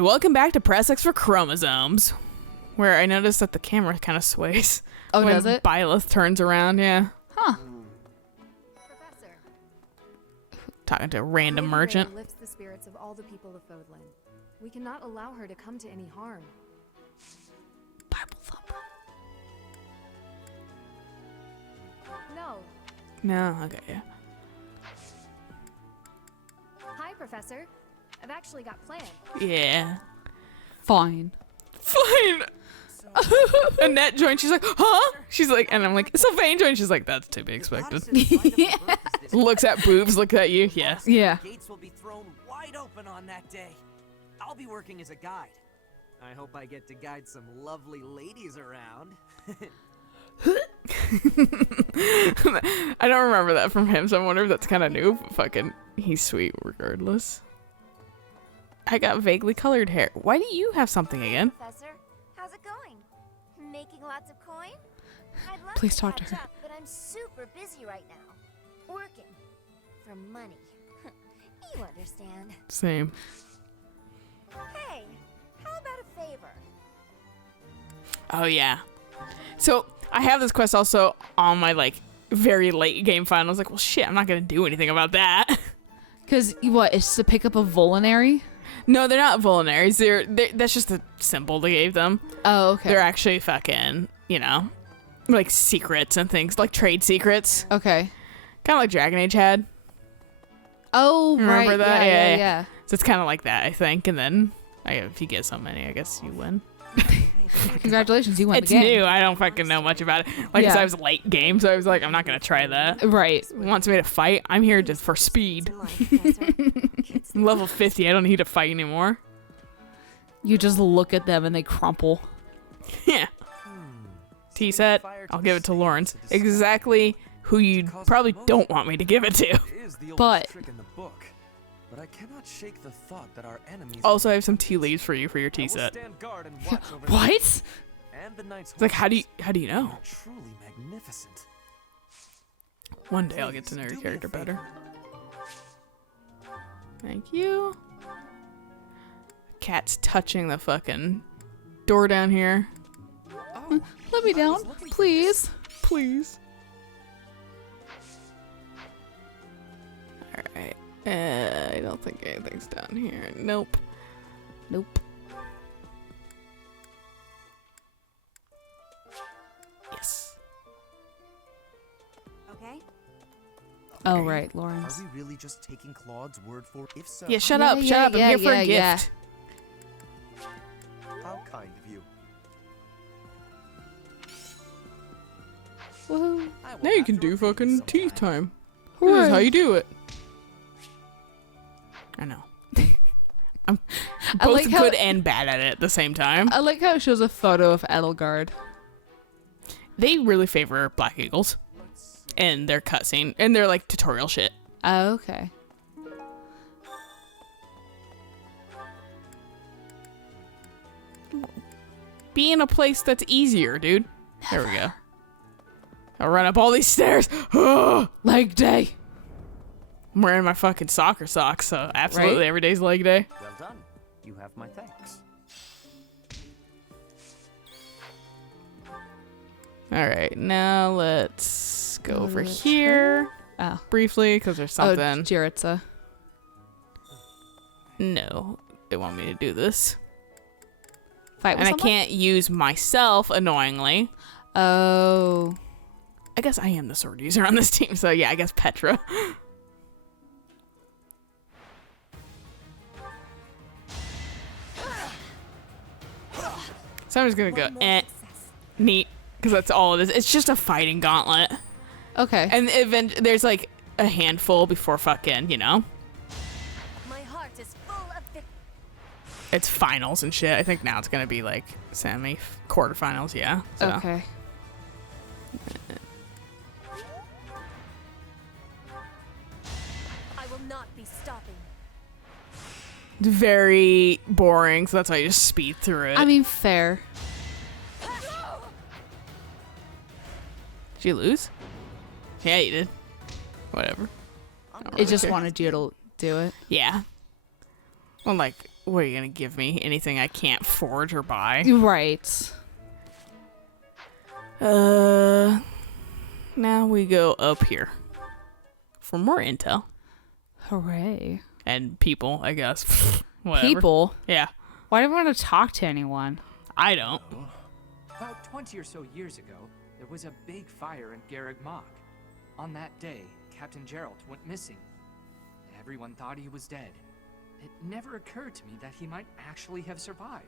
And welcome back to Press X for Chromosomes, where I noticed that the camera kind of sways. Oh, when does it? Byleth turns around, yeah. Huh. Professor. Talking to a random Lilia merchant. lifts the spirits of all the people of Fodlan. We cannot allow her to come to any harm. Bible thumper. No. No, okay, yeah. Hi, Professor. I've actually got plans. Yeah. Fine. Fine. Annette joins, she's like, huh? She's like, and I'm like, Sylvain joins, she's like, that's to be expected. Looks at boobs, looks at you, yes. Yeah. Gates will be thrown wide open on that day. I'll be working as a guide. I hope I get to guide some lovely ladies around. I don't remember that from him, so I wonder if that's kind of new. But fucking, he's sweet regardless. I got vaguely colored hair. Why do you have something again? Professor, how's it going? Making lots of coin? I'd love Please to talk to catch her. up, but I'm super busy right now. Working. For money. You understand. Same. Hey, how about a favor? Oh yeah. So I have this quest also on my like very late game final. I was like, well shit, I'm not gonna do anything about that. Because what? It's to pick up a Volinary? No, they're not vulneraries. They're that's just a symbol they gave them. Oh, okay. They're actually fucking, you know, like secrets and things, like trade secrets. Okay. Kind of like Dragon Age had. Oh, Remember right. that? Yeah. So it's kind of like that, I think. And then if you get so many, I guess you win. Congratulations, you won It's the game. new. I don't fucking know much about it. Like I said, I was late game, so I was like, I'm not gonna try that. Right. Wants me to fight. I'm here just for speed. I'm level 50. I don't need to fight anymore. You just look at them and they crumple. Yeah. T set. I'll give it to Lawrence. Exactly who you probably don't want me to give it to. But- trick in the book. But I cannot shake the thought that our enemies Also, I have some tea leaves for you for your tea set. What? And the knight's It's like, how do you horses know? are truly magnificent. One day I'll get to know your character better. Thank you. Cat's touching the fucking door down here. Oh, Let me down, please. Please. Alright. I don't think anything's down here. Nope. Nope. Yes. Okay? Oh, okay. right, Are Lawrence. we really just taking Claude's word for if so? Yeah, shut Yeah, up. yeah, Shut up. I'm yeah, here for a yeah, gift. How kind of you. Woohoo. I will Now you have can to do repay you fucking teeth sometime. time. This is how Hooray. you do it. I know. I'm I both like how- good and bad at it at the same time. I like how it shows a photo of Edelgard. They really favor Black Eagles in their cutscene and their like tutorial shit. Oh, okay. Be in a place that's easier, dude. There we go. I'll run up all these stairs. I'm Leg day. wearing my fucking soccer socks, so absolutely Right? every day's leg day. Well done. You have my thanks. All right, now let's go Go over to the here Oh. briefly because there's Oh, something. Jiritsa. No, they want me to do this. Fight with And I someone? can't use myself, annoyingly. Oh. I guess I am the sword user on this team, so yeah, I guess Petra. So I'm just gonna go, One more neat, success. because that's all it is. It's just a fighting gauntlet. Okay. And there's like a handful before fucking, you know, My heart is full of victory. it's finals and shit. I think now it's gonna be like quarterfinals, yeah. So. Okay. I will not be stopping. It's very boring, so that's why I just speed through it. I mean, fair. Did you lose? Yeah, you did. Whatever. I don't It really just care. wanted you to do it. Yeah. Well, like, what are you gonna give me? Anything I can't forge or buy? Right. Now we go up here for more intel Hooray. and people, I guess. Whatever. People? Yeah, Why do I want to talk to anyone? I don't. About 20 or so years ago, there was a big fire in Garreg Mach. On that day, Captain Gerald went missing. Everyone thought he was dead. It never occurred to me that he might actually have survived.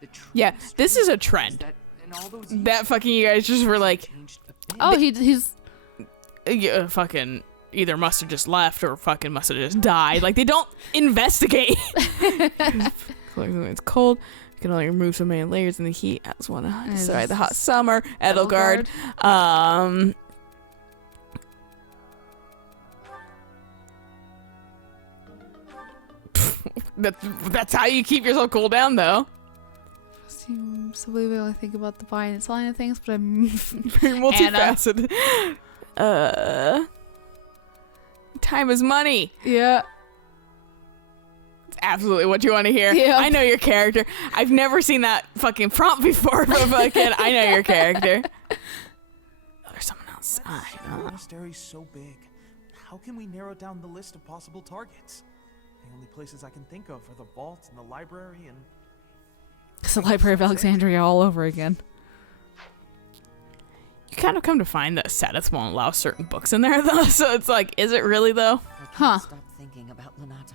The Yeah, this is a trend. that in all those That fucking you guys just were like, changed a bit. Oh, he's fucking either must have just left or fucking must have just died. Like they don't investigate. It's cold. You can only remove so many layers in the heat as one. Sorry, the hot summer. Edelgard. That's how you keep yourself cool down, though. seems to believe I only think about the buying and selling of things, but I'm Very multifaceted. Time is money. yeah. It's absolutely what you want to hear. Yep. I know your character. I've never seen that fucking prompt before, but fucking, I know your character. Oh, there's someone outside. The monastery's so big. How can we narrow down the list of possible targets? The only places I can think of are the vault and the library and... It's the Library of Alexandria all over again. You kind of come to find that Sadith won't allow certain books in there, though. So it's like, is it really, though? I can't Huh. stop thinking about Lonato.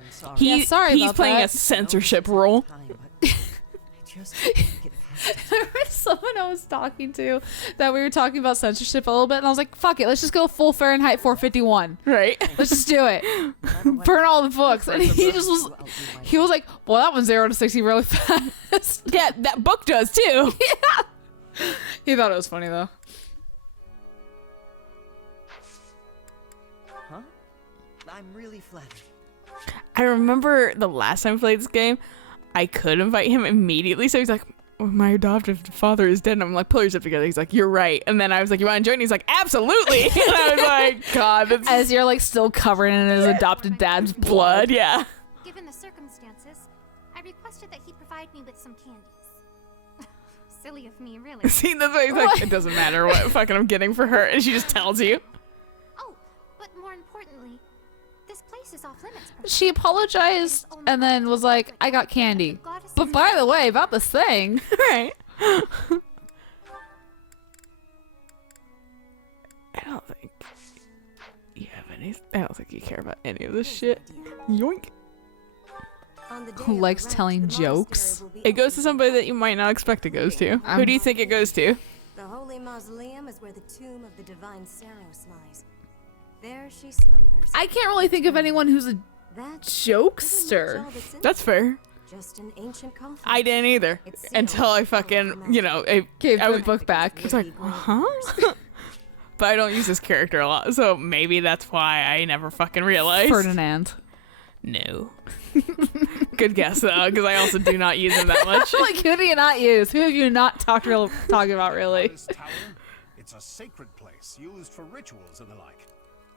I'm sorry. Yeah, sorry he's about playing that. a censorship role. Time, but I just can't get past it. There was someone I was talking to that we were talking about censorship a little bit, and I was like, fuck it, let's just go full Fahrenheit 451. Right? Let's just do it. Burn all the books. And he just was, he was like, well, that one's 0 to 60 really fast. Yeah, that book does, too. He thought it was funny, though. Huh? I'm really flattered. I remember the last time I played this game, I could invite him immediately. So he's like, oh, my adoptive father is dead. And I'm like, pull yourself together. He's like, you're right. And then I was like, you want to join? And he's like, absolutely. And I was like, God, that's As you're like still covered in his adopted dad's blood. Yeah. Given the circumstances, I requested that he provide me with some candies. Silly of me, really. See, that's why he's like, it doesn't matter what fucking I'm getting for her. And she just tells you. Oh, but more importantly, this place is off limits. She apologized and then was like, I got candy. But by the way, about this thing. Right. I don't think you have any. I don't think you care about any of this shit. Yoink. Who likes telling jokes? It goes to somebody that you might not expect it goes to. Who do you think it goes to? The holy mausoleum is where the tomb of the divine Saros lies. There she slumbers. I can't really think of anyone who's a That jokester. That's fair. Just an ancient coffin. I didn't either until I fucking, you know, Gave I the was- book back. It's like, huh? But I don't use this character a lot, so maybe that's why I never fucking realized. Ferdinand. No. Good guess though, because I also do not use him that much. Like, who do you not use? Who have you not talking about, really? This tower, it's a sacred place used for rituals and the like.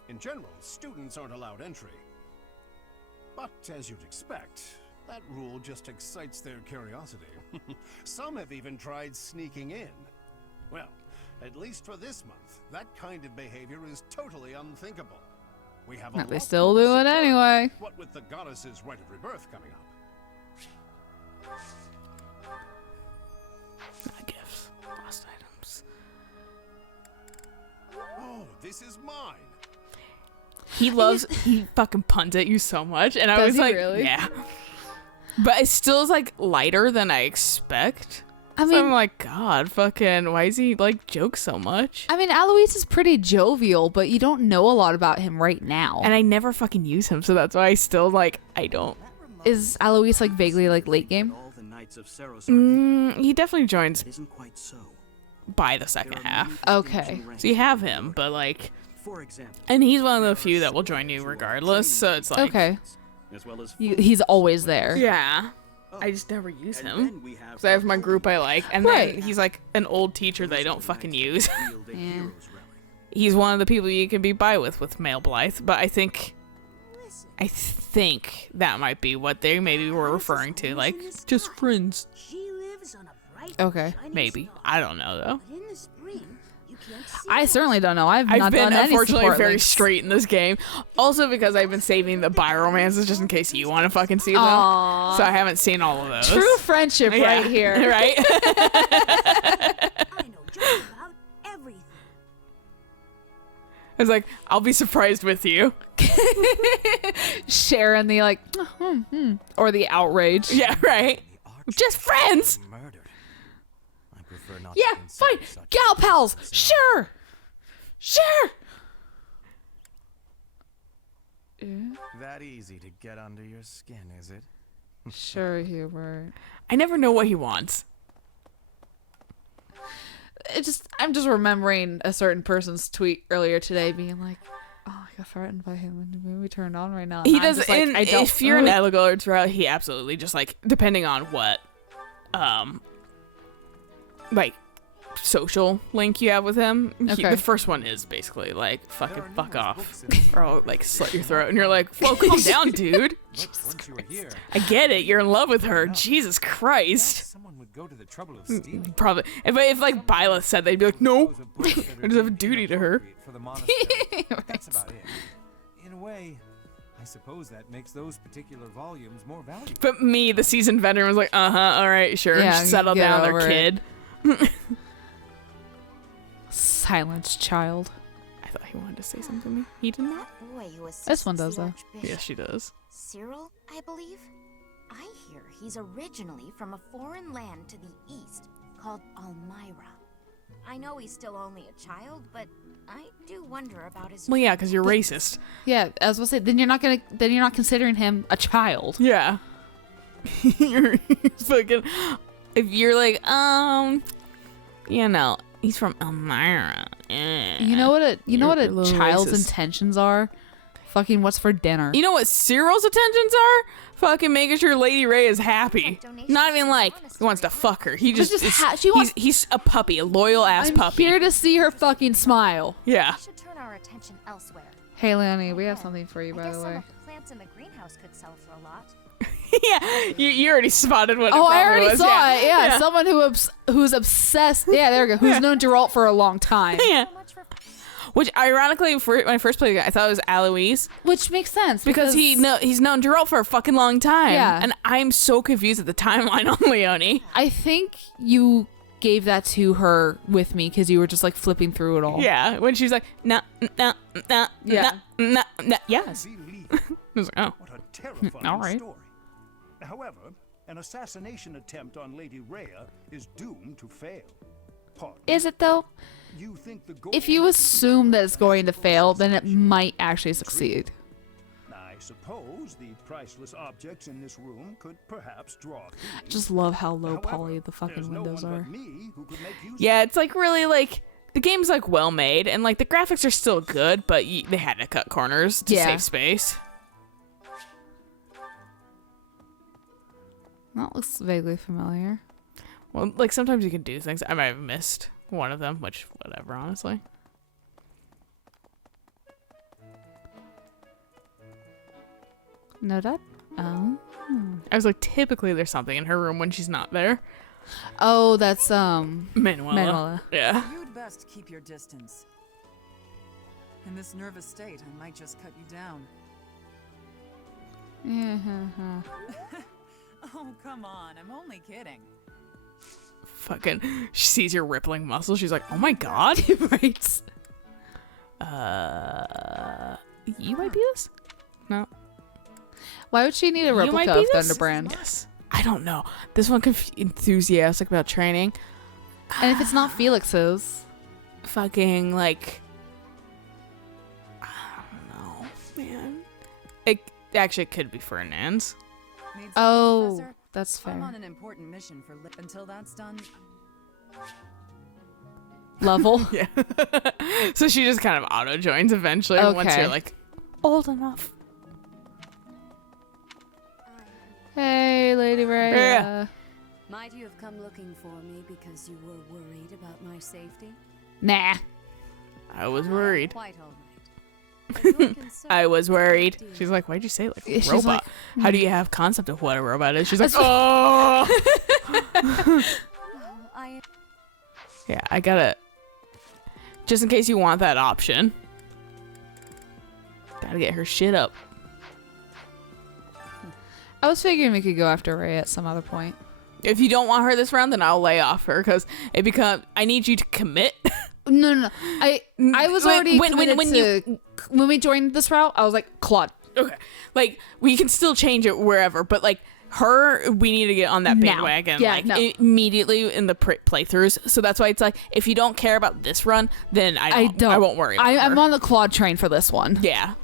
In general, students aren't allowed entry. But as you'd expect, that rule just excites their curiosity. Some have even tried sneaking in. Well, at least for this month, that kind of behavior is totally unthinkable. We have a They lot still more do it to tell. anyway. What with the goddess's rite of rebirth coming up. Gifts. Lost items. Oh, this is mine. He fucking puns at you so much, and I Does was he like, really? yeah. But it still is like lighter than I expect. I So I'm mean, like, God, fucking, why is he like joke so much? Alois is pretty jovial, but you don't know a lot about him right now. And I never fucking use him, so that's why I still like, I don't. Is Alois like vaguely like late game? All the Knights of Saros He definitely joins It isn't quite so. by the second half. Okay. So you have him, but like, For example, and he's one of the few that will join you regardless. So it's like, Okay. as well as He's always there. yeah. I just never use and him. then we have Because I have my group I like, and Right. then he's like an old teacher that I don't fucking use. Field a Yeah. hero's relic. He's one of the people you can be by with male Blythe, but I think I think that might be what they maybe were referring to, like just friends. She lives on a bright, Okay. shiny Maybe. star. I don't know though. But in the spring, you can't see I them. certainly don't know. I've not been done any unfortunately support very links. straight in this game. Also because I've been saving the biromances just in case you want to fucking see them. Aw. So I haven't seen all of those. True friendship Yeah, right here. Right? I know just about everything. I was like, I'll be surprised with you. Sharing the like, or the outrage. Yeah, right. Just friends. Murdered. I prefer not Yeah, to consider fine. such Gal pals. things. Sure. Sure. That easy to get under your skin, is it? Sure, Hubert. I never know what he wants. I'm just remembering a certain person's tweet earlier today being like, oh, I got threatened by him and maybe turned on right now. And He I'm does. just like, I don't, if you're an Elagard's route, he absolutely just like depending on what, like social link you have with him. Okay. The first one is basically like fucking There are fuck numerous off, books in this or I'll like slit your throat, and you're like, whoa, calm down, dude. Look, once you were here, I get it. You're in love with her. Jesus yes, Christ. someone would go to the trouble of stealing. Probably. If like Bila said, they'd be like, no. Those of books that I just have a duty to her. inappropriate for the monastery. That's about it. In a way, I suppose that makes those particular volumes more valuable. But me, the seasoned veteran, was like, all right, sure. Yeah, Settle get down, over there, it. kid. Silence, child. I thought he wanted to say something to me. He did not. That boy who assists This one does, the though. Archbishop. Yes, she does. Cyril, I believe? I hear he's originally from a foreign land to the east called Almyra. I know he's still only a child, but I do wonder about his... Well, yeah, because you're racist. Yeah, as we'll say, then you're not considering him a child. Yeah. You're fucking. If you're like, you know, he's from Elmira. You know what a You're a little child's racist. intentions are? Fucking what's for dinner? You know what Cyril's intentions are? Fucking making sure Lady Ray is happy. Not even like he wants to fuck her. He just, he's a puppy, a loyal ass I'm puppy. here to see her fucking smile. Yeah. We should turn our attention elsewhere. Hey, Leonie, we have something for you, I by guess the some way. of the plants in the greenhouse could sell for a lot. Yeah, you already spotted what. Oh, it I probably already was. saw it. Yeah, someone who's obsessed. Yeah, there we go. Who's known Geralt for a long time. Yeah. Which, ironically, when I first played it, I thought it was Aloise. Which makes sense Because he's known Geralt for a fucking long time. Yeah. And I'm so confused at the timeline on Leonie. I think you gave that to her with me because you were just like flipping through it all. Yeah, when she's like, no, Yeah. yes. I was like, oh. What a terrifying All right. story. However, an assassination attempt on Lady Rhea is doomed to fail. Pardon? Is it though? You think the goal If you assume that it's going to fail, then it might actually succeed. I suppose the priceless objects in this room could perhaps draw I thieves. just love how low However, poly the fucking there's no windows one are. but me who could make use Yeah, it's like really like, the game's like well made and like the graphics are still good, but they had to cut corners to Yeah. save space. That looks vaguely familiar. Well, like sometimes you can do things. I might have missed one of them, which, whatever, honestly. No, that. Oh. I was like, typically there's something in her room when she's not there. Oh, that's Manuela. Yeah. You'd best keep your distance. In this nervous state, I might just cut you down. Oh, come on. I'm only kidding. Fucking, she sees your rippling muscles. She's like, oh my god. Right. You might be this? No. Why would she need a You might replica be of this? Thunderbrand? Yes. I don't know. This one enthusiastic about training. And if it's not Felix's? Fucking, like, I don't know, man. It actually could be Ferdinand's. Need some, Oh, Professor? that's I'm fair. on an important mission for until that's done. Level? Yeah. So she just kind of auto joins eventually once Okay. you're like old enough. Hey, Lady Ray. Yeah. Might you have come looking for me because you were worried about my safety? Nah. I was worried. Quite all right. I was worried. She's like, why'd you say like She's robot? like, How do you have concept of what a robot is? She's like, oh. Yeah, I gotta, just in case you want that option, gotta get her shit up. I was figuring we could go after Ray at some other point. If you don't want her this round, then I'll lay off her because it becomes. I need you to commit. No. I was already when we joined this route. I was like, Claude. Okay, like we can still change it wherever, but like her, we need to get on that Now. bandwagon Yeah, like no. immediately in the playthroughs. So that's why it's like if you don't care about this run, then I won't worry. About I'm her. on the Claude train for this one. Yeah.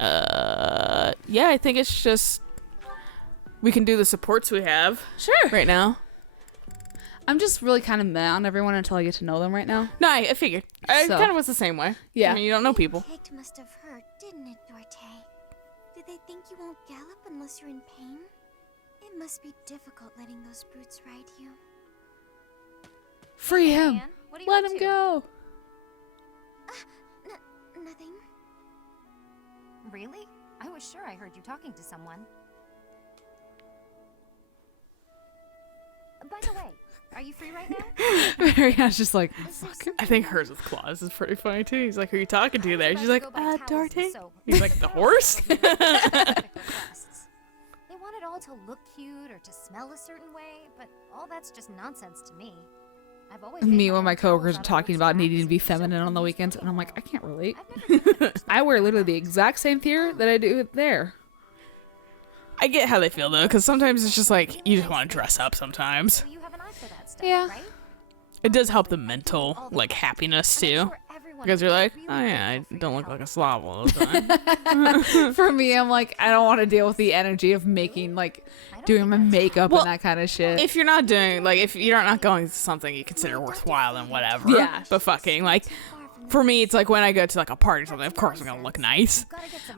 Yeah, I think it's just we can do the supports we have. Sure. Right now. I'm just really kind of meh on everyone until I get to know them right now. No, I figured. I So. kind of was the same way. Yeah. I mean, you don't know people. Kicked must have hurt, didn't it, Dorte? Did they think you won't gallop unless you're in pain? It must be difficult letting those brutes ride you. Free him. Man, what are you Let up him to? go. Nothing. Really? I was sure I heard you talking to someone. By the way, are you free right now? Marianne's just like, I think hers with claws is pretty funny too. He's like, who are you talking to there? She's like, Dorte. He's like, the horse? They want it all to look cute or to smell a certain way, but all that's just nonsense to me. I've always me when my coworkers are talking about needing to be feminine on the weekends, and I'm like, I can't relate. I wear literally the exact same gear that I do there. I get how they feel though, because sometimes it's just like you just want to dress up sometimes. Yeah. It does help the mental like happiness too, because you're like, oh yeah, I don't look like a slob all the time. For me, I'm like, I don't want to deal with the energy of making like doing my makeup and that kind of shit. If you're not doing like if you're not going to something you consider worthwhile, then whatever. Yeah. But fucking like. For me, it's like when I go to like a party or something, of course I'm gonna look nice.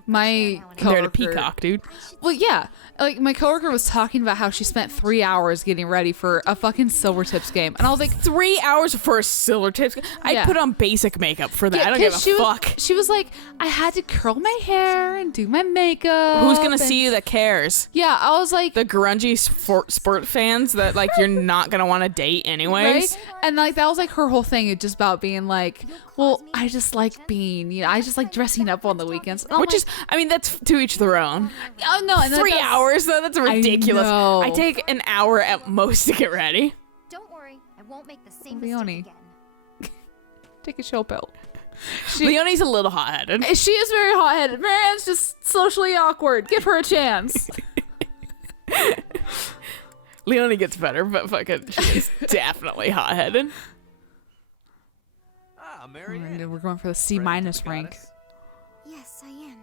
My They're the coworker, peacock, dude. Well, yeah. Like, my coworker was talking about how she spent 3 hours getting ready for a fucking Silver Tips game. And I was like, 3 hours for a Silver Tips game? I put on basic makeup for that. I don't give a fuck. She was like, I had to curl my hair and do my makeup. Who's gonna see you that cares? Yeah, I was like... The grungy sport fans that, like, you're not gonna want to date anyways. Right? And, like, that was, like, her whole thing. It's just about being like, well, I just like being, you know, I just like dressing up on the weekends. Which is, I mean, that's to each their own. Oh, no. And 3 hours, though? That's ridiculous. I take an hour at most to get ready. Don't worry, I won't make the same Leonie. mistake again. Take a show belt. Leonie's a little hot-headed. She is very hot-headed. Marianne's just socially awkward. Give her a chance. Leonie gets better, but fucking she's definitely hot-headed. We're going for the C- rank. Yes, I am.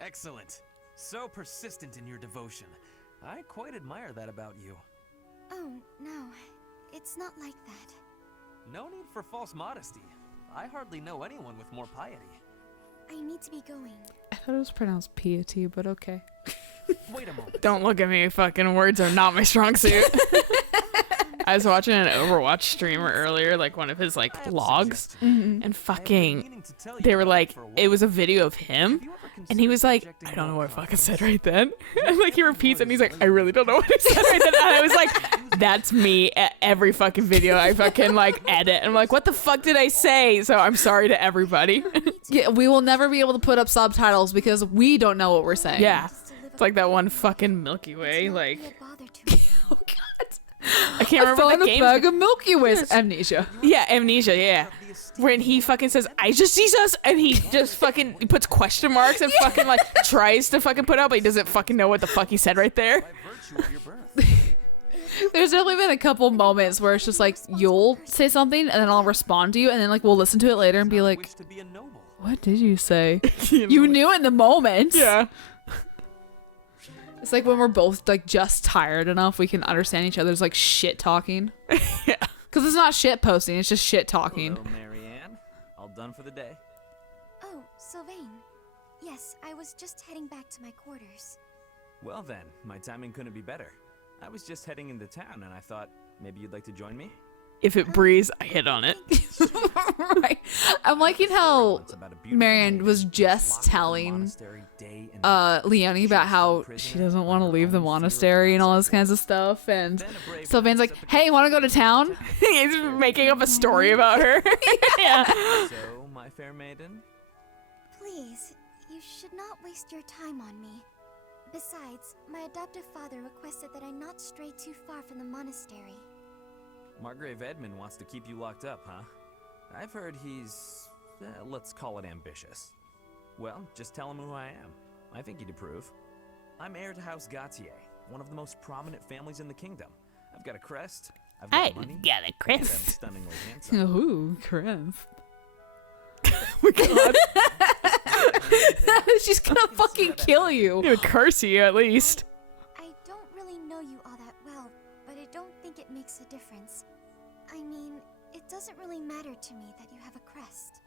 Excellent. So persistent in your devotion. I quite admire that about you. Oh, no. It's not like that. No need for false modesty. I hardly know anyone with more piety. I need to be going. I thought it was pronounced piety, but okay. Wait a moment. Don't look at me. Fucking words are not my strong suit. I was watching an Overwatch streamer earlier, like one of his like vlogs, and fucking, they were like, it was a video of him, and he was like, I don't know what I fucking said right then. And like he repeats, and he's like, I really don't know what he said right then. And I was like, that's me at every fucking video I fucking like edit. And I'm like, what the fuck did I say? So I'm sorry to everybody. Yeah, we will never be able to put up subtitles because we don't know what we're saying. Yeah, it's like that one fucking Milky Way, like. Oh God. I can't remember the game. A bag of Milky Ways. Amnesia. Yeah, Amnesia, yeah. When he fucking says, I just Jesus, and he just fucking he puts question marks and fucking like tries to fucking put out, but he doesn't fucking know what the fuck he said right there. There's definitely been a couple moments where it's just like, you'll say something and then I'll respond to you and then like we'll listen to it later and be like, what did you say? You knew in the moment. Yeah. It's like when we're both like just tired enough we can understand each other's like shit talking. Yeah. Because it's not shit posting, it's just shit talking. Hello, Marianne. All done for the day? Oh, Sylvain. Yes, I was just heading back to my quarters. Well then, my timing couldn't be better. I was just heading into town and I thought maybe you'd like to join me? If it breathes, I hit on it. Right. I'm liking how Marianne was just telling Leonie about how she doesn't want to leave the monastery and all this kinds of stuff, and Sylvain's like, hey, want to go to town? He's making up a story about her. Yeah. So, my fair maiden? Please, you should not waste your time on me. Besides, my adoptive father requested that I not stray too far from the monastery. Margrave Edmund wants to keep you locked up, huh? I've heard he's, let's call it ambitious. Well, just tell him who I am. I think he'd approve. I'm heir to House Gautier, one of the most prominent families in the kingdom. I've got a crest, I've got money, got a and I'm crest. stunningly handsome. Ooh, crest. Oh my god. She's gonna fucking kill you. He'll curse you at least. I don't really know you all that well, but I don't think it makes a difference. I mean, it doesn't really matter to me that you have a crest.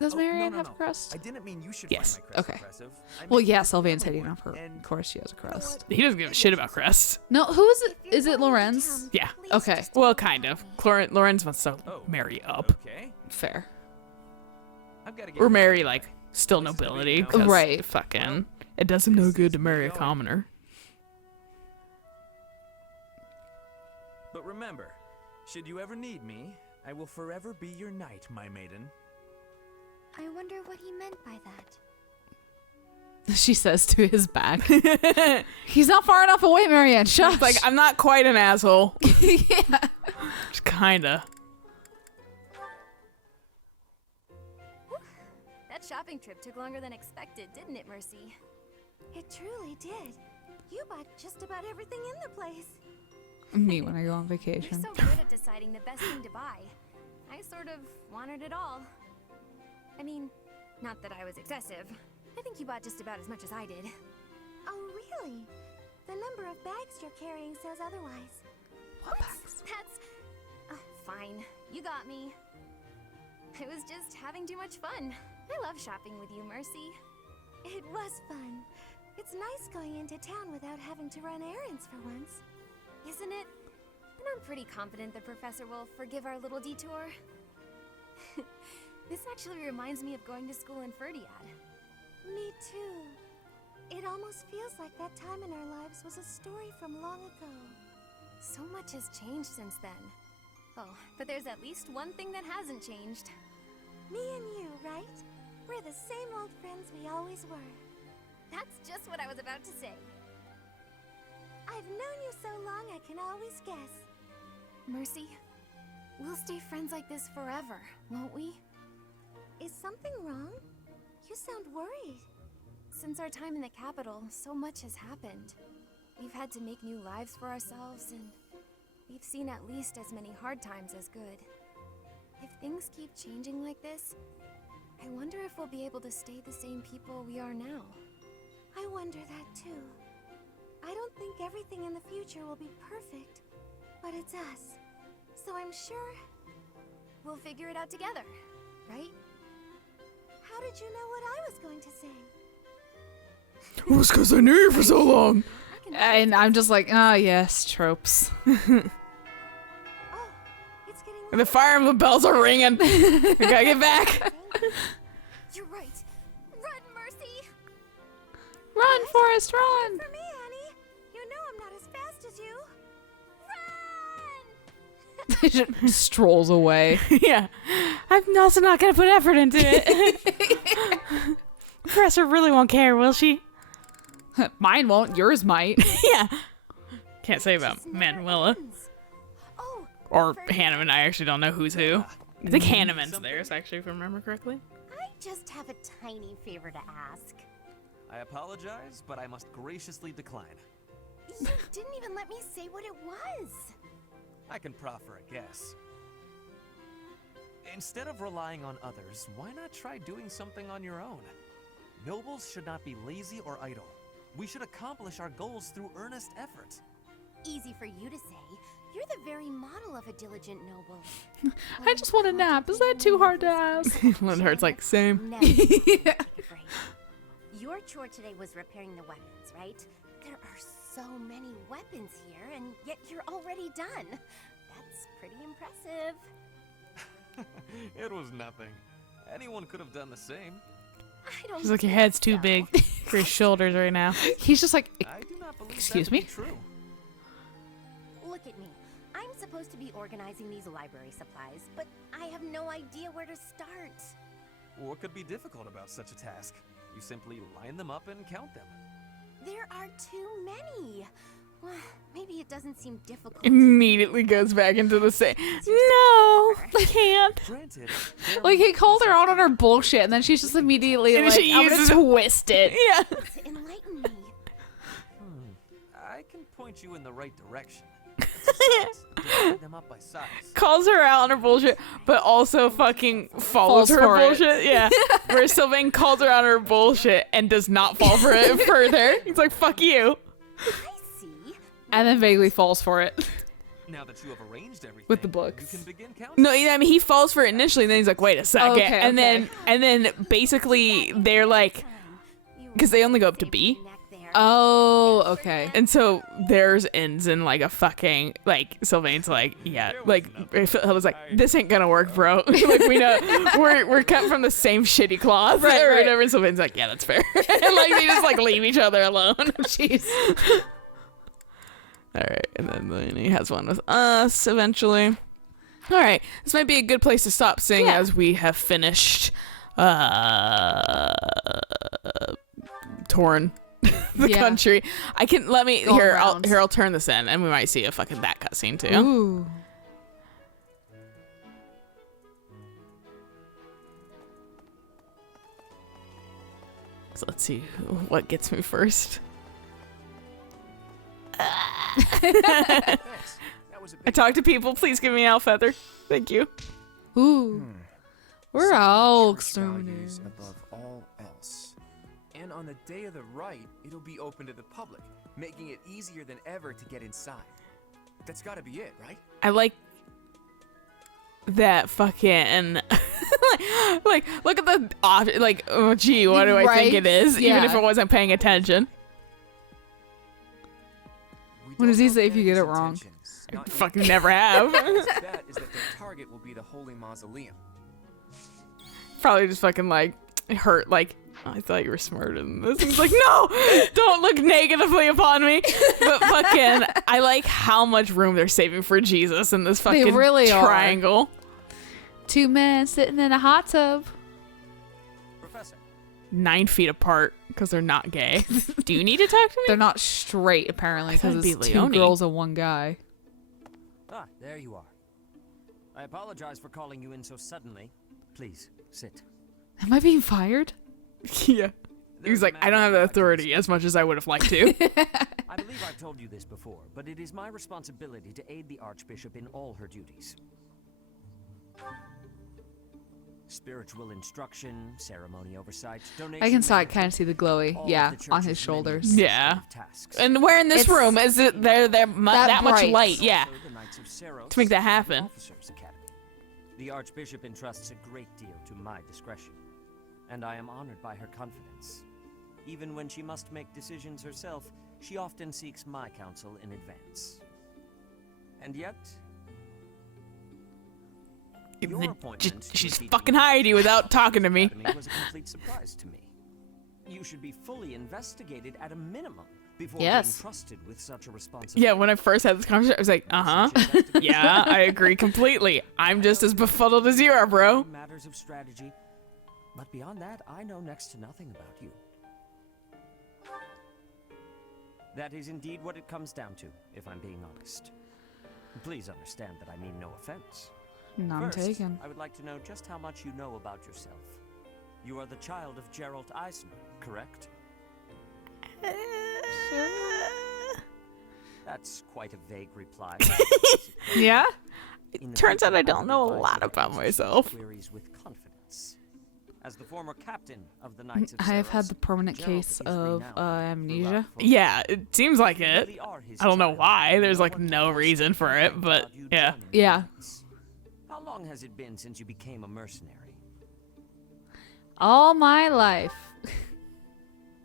Does Marianne have a crest? I didn't mean you should Yes. find my crest Okay. impressive. I Well, meant yeah, that Sylvain's everyone hitting off her. would, and Of course, she has a crest. He doesn't give a shit about crest. No, who is it? Is it Lorenz? Yeah. Okay, Well, kind of. Lorenz wants to marry up. Okay. fair. I've got to get Or marry, like, still nobility. 'cause Right. Fucking. It does him no good to marry a commoner. But remember, should you ever need me, I will forever be your knight, my maiden. I wonder what he meant by that. She says to his back. He's not far enough away, Marianne. Shush. It's like, I'm not quite an asshole. Yeah. Just kinda. That shopping trip took longer than expected, didn't it, Mercy? It truly did. You bought just about everything in the place. Me when I go on You're vacation. so good at deciding the best thing to buy. I sort of wanted it all. I mean, not that I was excessive. I think you bought just about as much as I did. Oh, really? The number of bags you're carrying says otherwise. What bags? That's... fine. You got me. I was just having too much fun. I love shopping with you, Mercy. It was fun. It's nice going into town without having to run errands for once. Isn't it? And I'm pretty confident the professor will forgive our little detour. This actually reminds me of going to school in Ferdiad. Me too. It almost feels like that time in our lives was a story from long ago. So much has changed since then. Oh, but there's at least one thing that hasn't changed. Me and you, right? We're the same old friends we always were. That's just what I was about to say. I've known you so long I can always guess. Mercy, we'll stay friends like this forever, won't we? Is something wrong? You sound worried. Since our time in the capital, so much has happened. We've had to make new lives for ourselves, and we've seen at least as many hard times as good. If things keep changing like this, I wonder if we'll be able to stay the same people we are now. I wonder that too. I don't think everything in the future will be perfect, but it's us. So I'm sure we'll figure it out together, right? How did you know what I was going to say? It was because I knew you for so long. And I'm just like, ah, yes, tropes. The Fire Emblem bells are ringing. We gotta get back. You're right. Run, Mercy! Run, Forrest, run! For me, Annie. You know I'm not as fast as you. Run! Strolls away. Yeah. I'm also not gonna put effort into it. Professor really won't care, will she? Mine won't, yours might. Yeah. Can't say about Manuela. Oh, Or Hanneman. I actually don't know who's who. I think Hanneman's theirs, actually, if I remember correctly. I just have a tiny favor to ask. I apologize, but I must graciously decline. You didn't even let me say what it was. I can proffer a guess. Instead of relying on others, why not try doing something on your own? Nobles should not be lazy or idle. We should accomplish our goals through earnest effort. Easy for you to say. You're the very model of a diligent noble. I just want a nap. Is that too hard to ask? Linhardt's like, same. Never. Yeah. Your chore today was repairing the weapons, right? There are so many weapons here, and yet you're already done. That That's pretty impressive. It was nothing. Anyone could have done the same. I don't She's like, your head's too big for your shoulders right now. He's just like, I do not believe excuse that to me? be true. Look at me. I'm supposed to be organizing these library supplies, but I have no idea where to start. What could be difficult about such a task? You simply line them up and count them. There are too many. Well, maybe it doesn't seem difficult. Immediately goes back into the same. No, I can't. Granted, like he called her out on her bullshit, and then she's just immediately And like, she I'm uses gonna twist it. Yeah. To enlighten me. I can point you in the right direction. Divide them up by size. Calls her out on her bullshit, but also fucking follows Falls her for it. bullshit. Yeah. Where Sylvain calls her out on her bullshit and does not fall for it further. He's like, fuck you. I see. And then vaguely falls for it. Now that you have arranged everything, With the books. you can begin counting. No, I mean he falls for it initially, and then he's like, "Wait a second. Okay, and okay. then basically they're like, because they only go up to B, Oh, okay. and so theirs ends in like a fucking like Sylvain's like, yeah, like I was like, this ain't gonna work, bro. Like we know we're cut from the same shitty cloth Right, or right. whatever. And Sylvain's like, yeah, that's fair. And like they just like leave each other alone. Jeez. All right, and then he has one with us eventually. All right, this might be a good place to stop, seeing Yeah. as we have finished torn the Yeah. country. I can let me Going here. rounds. I'll turn this in, and we might see a fucking that cutscene too. Ooh. So let's see what gets me first. Thanks. That was a I big talk to people. Please give me an owl feather. Thank you. Ooh. We're Some all church values exterminators. above all else. And on the day of the rite, it'll be open to the public, making it easier than ever to get inside. That's gotta be it, right? I like that fucking like look at the like oh gee, what do I think Right, it is? Even yeah. if I wasn't paying attention. We What does don't he know say if you get Denny's it wrong? intentions, not yet. Fucking never have. His bet is that their target will be the Holy Mausoleum. Probably just fucking like hurt like I thought you were smarter than this. He's like, no, don't look negatively upon me. But fucking, I like how much room they're saving for Jesus in this They fucking really are. triangle. Two men sitting in a hot tub. Professor, 9 feet apart because they're not gay. Do you need to talk to me? They're not straight, apparently, I thought because it'd it's be two Leone. girls and one guy. Ah, there you are. I apologize for calling you in so suddenly. Please, sit. Am I being fired? Yeah. He was like, I don't have the authority as much as I would have liked to. I believe I've told you this before, but it is my responsibility to aid the Archbishop in all her duties. Spiritual instruction, ceremony oversight, donation. I can kind of see the glowy, all yeah, of the on church's his shoulders. many Yeah. tasks. And where in this It's- room is it they're that much bright. light? Yeah. Also, the Knights of Saros To make that happen. Officers Academy. The Archbishop entrusts a great deal to my discretion, and I am honored by her confidence. Even when she must make decisions herself, she often seeks my counsel in advance. And yet, your appointment She's with the fucking hired you without talking to me. Academy was a complete surprise to me. You should be fully investigated at a minimum before Yes. being trusted with such a responsibility. Yeah, when I first had this conversation, I was like, yeah, I agree completely. I'm just as befuddled as you are, bro. Matters of strategy, but beyond that, I know next to nothing about you. That is indeed what it comes down to, if I'm being honest. Please understand that I mean no offense. None First, taken. I would like to know just how much you know about yourself. You are the child of Geralt Eisner, correct? That's quite a vague reply. Yeah? In It turns out I fact, don't know a would lot advise you about to answer myself. queries with confidence. As the former captain of the Knights of I have had Saros, the permanent Geralt case is of renowned amnesia. Yeah, it seems like it. I don't know why. There's like no reason for it, but yeah. Yeah. How long has it been since you became a mercenary? All my life.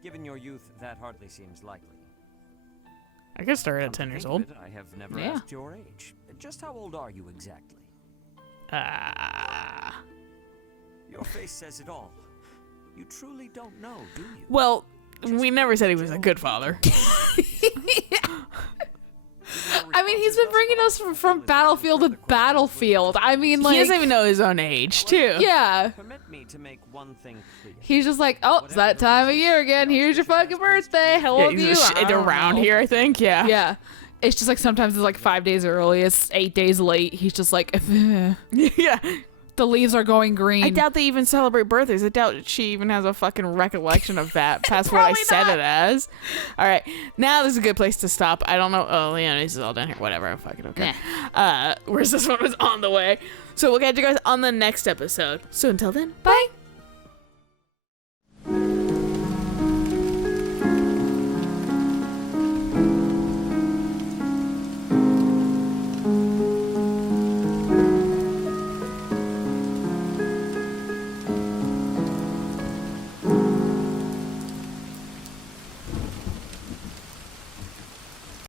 Given your youth, that hardly seems likely. I could start at Come to 10 years think old. of it, I have never Yeah. asked your age. Just how old are you exactly? Your face says it all. You truly don't know, do you? Well, we never said he was a good father. I mean, he's been bringing us from battlefield to battlefield. I mean, like, he doesn't even know his own age, too. Yeah. Permit me to make one thing clear. He's just like, oh, it's that time of year again. Here's your fucking birthday. How old are you? Around here, I think. Yeah. Yeah. It's just like sometimes it's like 5 days early. It's 8 days late. He's just like, yeah. The leaves are going green. I doubt they even celebrate birthdays. I doubt she even has a fucking recollection of that past what I said it as. All right. Now this is a good place to stop. I don't know. Oh, Leona, this is all down here. Whatever. I'm fucking okay. Whereas this one was on the way. So we'll catch you guys on the next episode. So until then, bye.